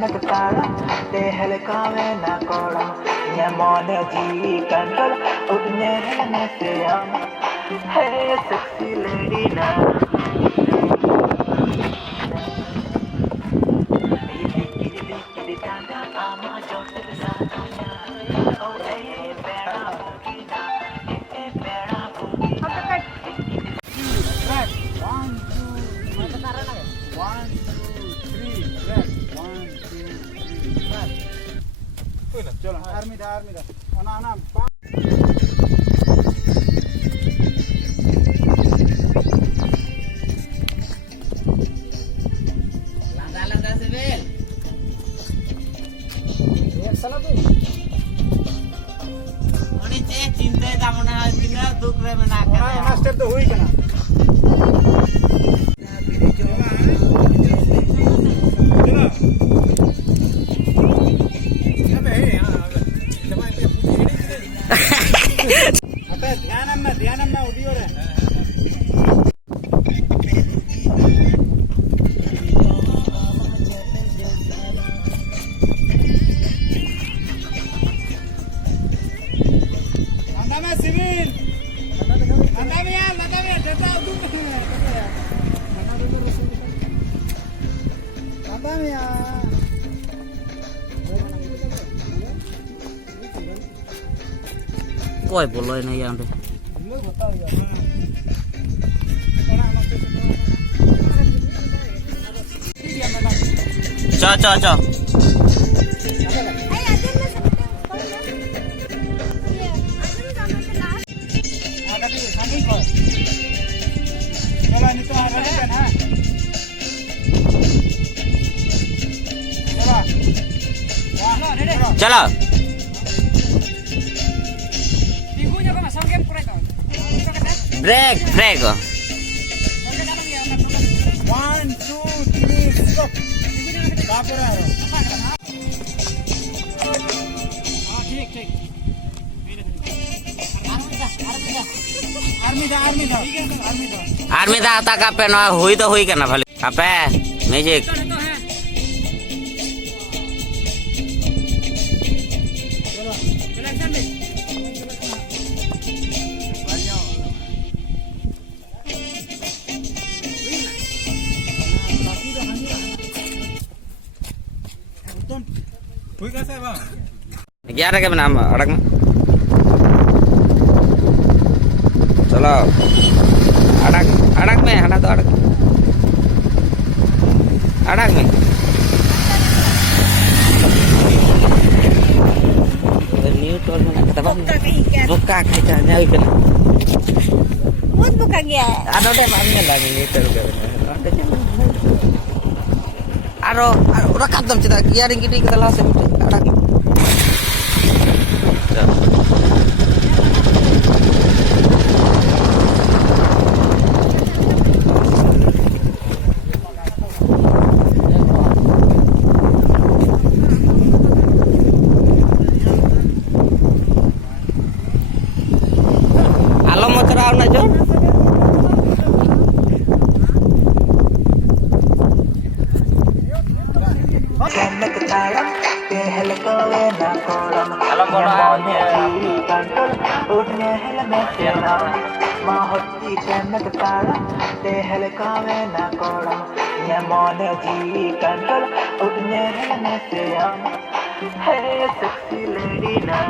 ചെന്നകത്താഴ തേഹലക്കാവേ നാക്കോളം ഞാൻ മോനെ ജീ കണ്ടൽ ഉടനെ ഹലമേസയാം ഹേ സെക്സി ലേഡി നാ चलो आर्मी दा ना ना लगा से बेल एक साला तो ओनी चे चिंता दामना दिना दुख रे मना ना मास्टर तो हुई कना ध्यान में उड़ियो रे नंदा में सिविल नंदा में डेटा उधर नंदा में कोई बोलो नहीं यहाँ पे चा चलो ब्रेक 1 2 3 stop बापर है हां ठीक आर्मी दा आता का पे ना हुई तो हुई करना भले आपे म्यूजिक हुई कैसे है 11 के नाम अड़क में चलो अड़क में हना तो अड़क में न्यू टोल में लगता है बुक्का खींचा नहीं करना बहुत बुका गया है आरो दे मारने लगे न्यू टोल के आरो रखा दम चिता गियरिंग की के ला से अड़क में आलो मचराव ना जो ചെന്നകത്താഴ തേഹലക്കാവേ നാക്കോളം ഞാൻ മോനെ ജീ കണ്ടൽ ഉടനെ ഹലമേസയാം മാഹൊത്തി ചെന്നകത്താഴ തേഹലക്കാവേ നാക്കോളം ഞാൻ മോനെ ജീ കണ്ടൽ ഉടനെ ഹലമേസയാം ഹേ സെക്സി ലേഡി നാ